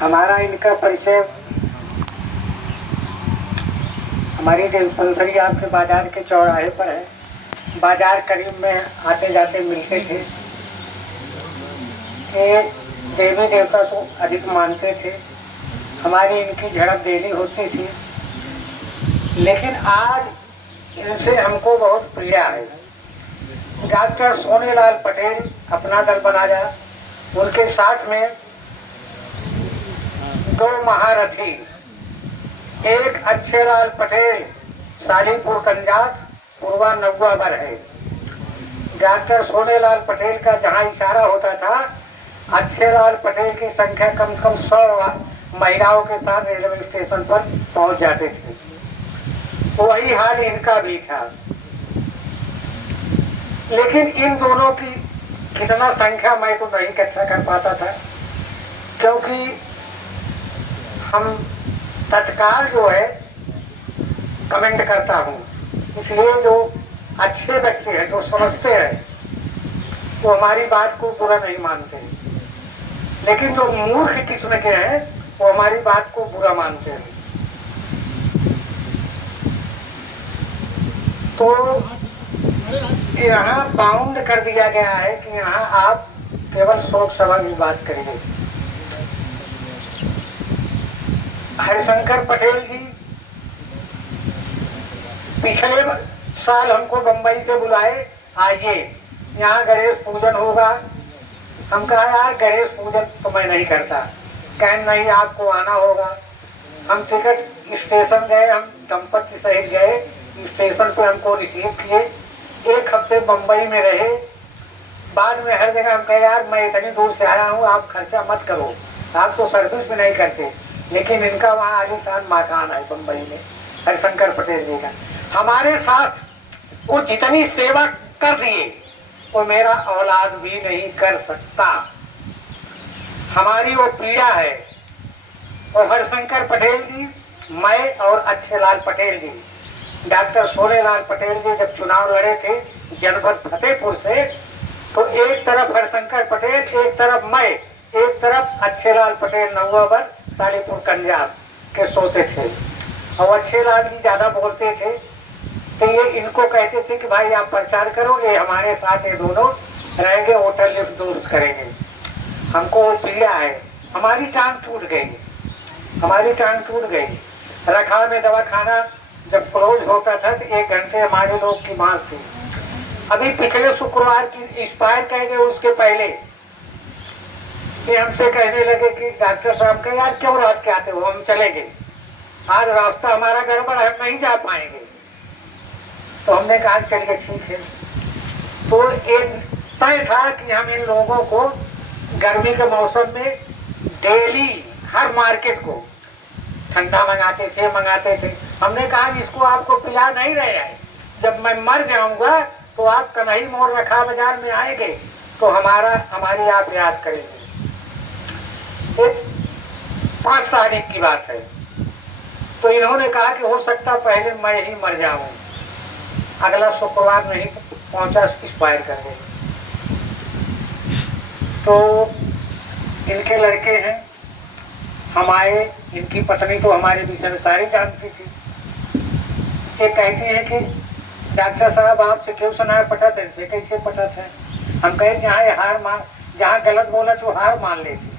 हमारा इनका परिचय हमारी डिस्पेंसरी आपके बाजार के चौराहे पर है। बाजार करीब में आते जाते मिलते थे। ये देवी देवता को अधिक मानते थे। हमारी इनकी झड़प डेली होती थी, लेकिन आज इनसे हमको बहुत पीड़ा है। डॉक्टर सोनेलाल पटेल अपना दल बनाया, उनके साथ में दो महारथी, एक अच्छेलाल पटेल सालीपुर कंजास पूर्वा नौवाबर है। डॉक्टर सोनेलाल पटेल का जहाँ इशारा होता था, अच्छेलाल पटेल की संख्या कम से कम 100 महिलाओं के साथ रेलवे स्टेशन पर पहुंच जाते थे। वही हाल इनका भी था। लेकिन इन दोनों की कितना संख्या मैं तो नहीं कच्चा कर पाता था, क्योंकि हम तत्काल जो है कमेंट करता हूँ, इसलिए जो अच्छे व्यक्ति हैं, जो समझते हैं, वो हमारी बात को बुरा नहीं मानते, लेकिन जो मूर्ख किस्म के हैं वो हमारी बात को बुरा मानते हैं। तो यहाँ बाउंड कर दिया गया है कि यहाँ आप केवल शोक सभा की बात करेंगे। हरिशंकर पटेल जी पिछले साल हमको बंबई से बुलाए, आइए यहाँ गणेश पूजन होगा। हम कहा यार गणेश पूजन तो मैं नहीं करता। कहें नहीं, आपको आना होगा। हम टिकट स्टेशन गए, हम दंपत्ति सहित गए स्टेशन पे, हमको रिसीव किए। 1 हफ्ते बंबई में रहे। बाद में हर जगह हम कहे यार मैं इतनी दूर से आया हूँ, आप खर्चा मत करो, आप तो सर्विस भी नहीं करते। लेकिन इनका वहाँ आलीशान मकान है बंबई में, हरिशंकर पटेल जी का। हमारे साथ वो जितनी सेवा कर दिए वो मेरा औलाद भी नहीं कर सकता। हमारी वो पीड़ा है। और हरिशंकर पटेल जी, मैं और अच्छेलाल पटेल जी, डॉक्टर सोनेलाल पटेल जी जब चुनाव लड़े थे जनपद फतेहपुर से, तो एक तरफ हरिशंकर पटेल, एक तरफ मैं, एक तरफ अच्छेलाल पटेल नौवाबर सालीपुर कंजास के सोते थे। और अच्छेलाल जी ज्यादा बोलते थे, तो ये इनको कहते थे कि भाई आप प्रचार करो, ये हमारे साथ ये दोनों रहेंगे, होटल लिफ्ट दुरुस्त करेंगे। हमको वो पीड़ा है। हमारी टांग टूट गई, हमारी टांग टूट गई। रखा में दवाखाना जब क्लोज होता था तो 1 घंटे हमारे लोग की मांग थी। अभी पिछले शुक्रवार की एक्सपायर कह गए, उसके पहले ये हमसे कहने लगे कि डॉक्टर साहब के यार क्यों रात के आते हो, हम चले गए, आज रास्ता हमारा गड़बड़ है, हम नहीं जा पाएंगे। तो हमने कहा चलिए ठीक है। तो एक तय था कि हम इन लोगों को गर्मी के मौसम में डेली हर मार्केट को ठंडा मंगाते थे। हमने कहा इसको आपको पिला नहीं रहे हैं, जब मैं मर जाऊंगा तो आप कन्हई मोड़ रखा बाजार में आएंगे तो हमारी आप याद करेंगे। 5 तारीख की बात है। तो इन्होंने कहा कि हो सकता पहले मैं ही मर जाऊं। अगला शुक्रवार नहीं पहुंचा, एक्सपायर कर गए। तो इनके लड़के हैं, हम आए, इनकी पत्नी तो हमारे विषय में सारी जानती थी। ये कहती है कि डॉक्टर साहब आपसे क्यों सुनाया पटत है, इनसे कैसे पटत है। हम कहे जहाँ गलत बोला तो हार मान लेती।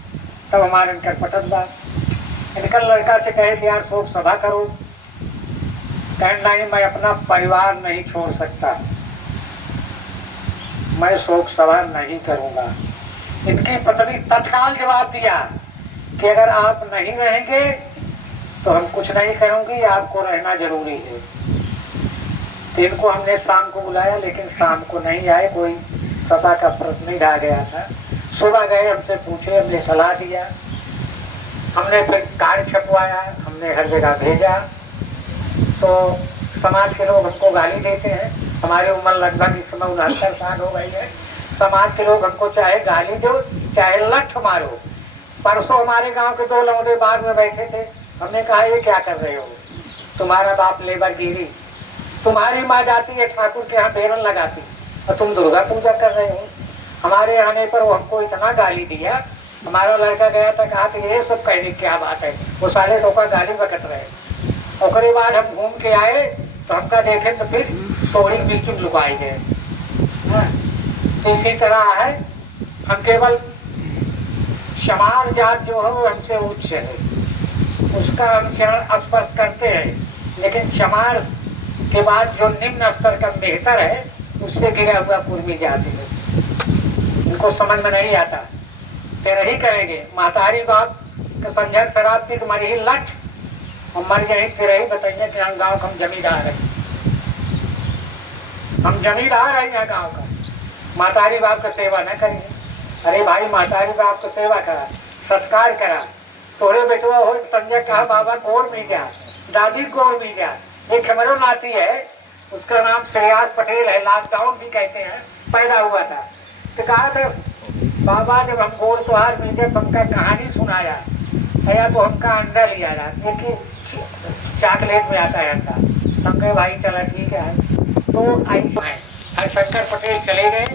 तब हमारे इनका पटत बात। इनका लड़का से कहे कि यार शोक सभा करो। कहे नहीं, मैं अपना परिवार नहीं छोड़ सकता, मैं शोक सभा नहीं करूंगा। इनकी पत्नी तत्काल जवाब दिया कि अगर आप नहीं रहेंगे तो हम कुछ नहीं करूंगी, आपको रहना जरूरी है। तो इनको हमने शाम को बुलाया, लेकिन शाम को नहीं आए, कोई सभा का प्रश्न ही रह गया था। सुबह गए, हमसे पूछे, हमने सलाह दिया, हमने फिर कार्ड छपवाया, हमने हर जगह भेजा। तो समाज के लोग हमको गाली देते हैं। हमारी उम्र लगभग इस समय 69 साल हो गई है। समाज के लोग हमको चाहे गाली दो चाहे लठ मारो। परसों हमारे गांव के 2 लौंडे बाग में बैठे थे। हमने कहा ये क्या कर रहे हो, तुम्हारा बाप लेबर गिरी, तुम्हारी माँ जाती है ठाकुर के यहाँ बेरन लगाती और तुम दुर्गा पूजा कर रहे हो। हमारे आने पर वो हमको इतना गाली दिया हमारा लड़का गया था, कहा तो ये सब कहने क्या बात है, वो साले टोका गाली बकत रहे। उसके बाद हम घूम के आए तो हमका देखे तो फिर सोड़ी बीच में लुकाई गए। तो इसी तरह है, हम केवल क्षमार जात जो है वो हमसे उच्च है, उसका हम चरण स्पर्श करते हैं, लेकिन क्षमार के बाद जो निम्न स्तर का बेहतर है उससे गिरा हुआ पूर्वी जाति है, इनको समझ में नहीं आता। तेरा ही करेंगे मातारी बाप के समझ शराब पी तुम्हारी ही लठ और मर गए, तेरा ही बताइए कि हम गाँव का हम जमींदार है, हम जमींदार है यहाँ गाँव का, मातारी बाप का सेवा न करेंगे। अरे भाई मातारी बाप को सेवा करा, संस्कार करा, तोरे बेटवा हो संजय कहा बाबा गोर मिल गया, दादी गोर मिल गया। एक हमारो नाती है, उसका नाम श्रेयास पटेल है, लॉकडाउन भी कहते हैं, पैदा हुआ था। तो कहा था बाबा जब हम गोर त्योहार मिल गए तो हमका कहानी सुनाया या तो हमका अंडा लिया था, देखिए चॉकलेट में आता है अंडा, हम कहे भाई चला ठीक है। तो ऐसा है, हरशंकर पटेल चले गए,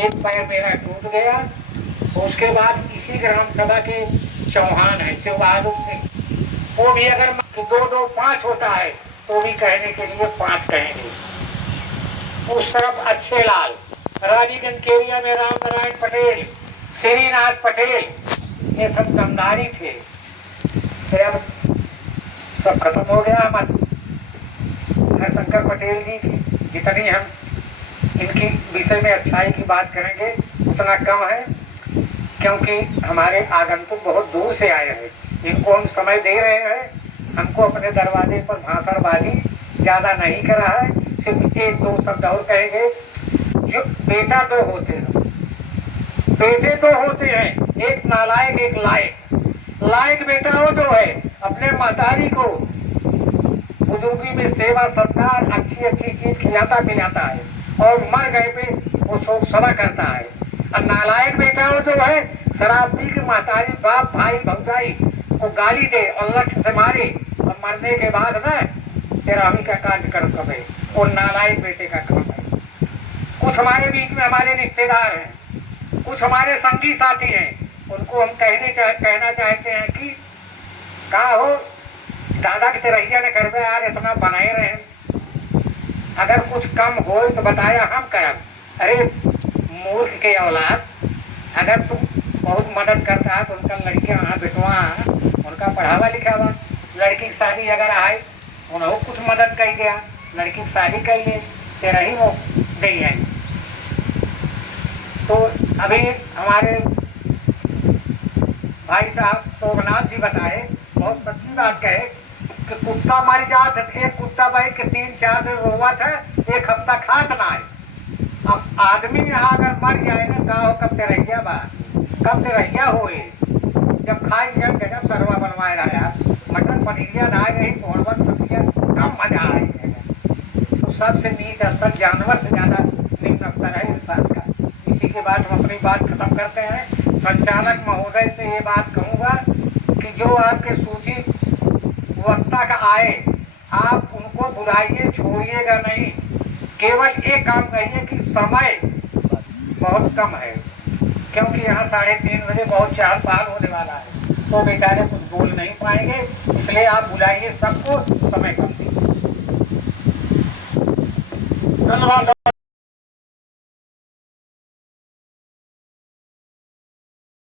एक पैर मेरा टूट गया। उसके बाद इसी ग्राम सभा के चौहान है शिव बहादुर सिंह, वो भी अगर 2-2-5 होता है तो भी कहने के लिए 5 कहेंगे। उस तरफ अच्छे लाल, रानीगंज के एरिया में राम नारायण पटेल, श्रीनाथ पटेल, ये सब दमदारी थे। अब सब खत्म हो गया। हमारे शंकर पटेल जी की जितनी हम इनकी विषय में अच्छाई की बात करेंगे उतना कम है, क्योंकि हमारे आगंतुक बहुत दूर से आए हैं, इनको हम समय दे रहे हैं। हमको अपने दरवाजे पर भाषणबाजी ज़्यादा नहीं करा है, सिर्फ 1-2 शब्द और कहेंगे। जो बेटा तो होते हैं, बेटे तो होते हैं, एक नालायक एक लायक। लायक बेटा हो जो है अपने महतारी को बुजुर्गी में सेवा सत्कार अच्छी अच्छी चीज खिलाता पिलाता है, और मर गए पे वो शोक सभा करता है। और नालायक बेटा हो जो है शराब पी के महतारी बाप भाई भौजाई को गाली दे और लक्ष्य से मारे, और मरने के बाद ना तेरा हम का कार्य कर कबे, वो नालायक बेटे का काम है। कुछ हमारे बीच में हमारे रिश्तेदार हैं, कुछ हमारे संगी साथी हैं, उनको हम कहना चाहते हैं कि कहा हो दादा के तेरहिया ने कर यार इतना बनाए रहे, अगर कुछ कम हो तो बताया हम करब। अरे मूर्ख के औलाद, अगर तुम बहुत मदद करता है तो उनका लड़कियाँ बेटवा उनका पढ़ावा लिखावा, लड़की की शादी अगर आए उन्होंने कुछ मदद कर दिया, लड़की की शादी कर ले, तेरा ही वो गई है। तो अभी हमारे भाई साहब सोमनाथ जी बताए, बहुत सच्ची बात कहे कि कुत्ता मर जात, एक कुत्ता भाई के 3-4 दिन रोवा था, एक हफ्ता खात ना है। अब आदमी यहाँ अगर मर जाए ना गाँव कब तेरहिया बा, कब तेरहिया होए, जब खाई जब गजब सरवा बनवाए रहा, मटन पनीरिया ना गई तोड़वन सब्जिया कम मजा आएगा। तो सबसे नीच स्तर जानवर से ज़्यादा निम्न स्तर है इंसान का। इसी के बाद हम अपनी बात खत्म करते हैं। संचालक महोदय से ये बात कहूँगा कि जो आपके सूचित वक्ता का आए आप उनको बुलाइए, छोड़िएगा नहीं, केवल एक काम कहिए कि समय बहुत कम है, क्योंकि यहाँ 3:30 बजे बहुत चहल पहल होने वाला है, तो बेचारे कुछ बोल नहीं पाएंगे, इसलिए आप बुलाइए सबको, समय कम दीजिए। धन्यवाद।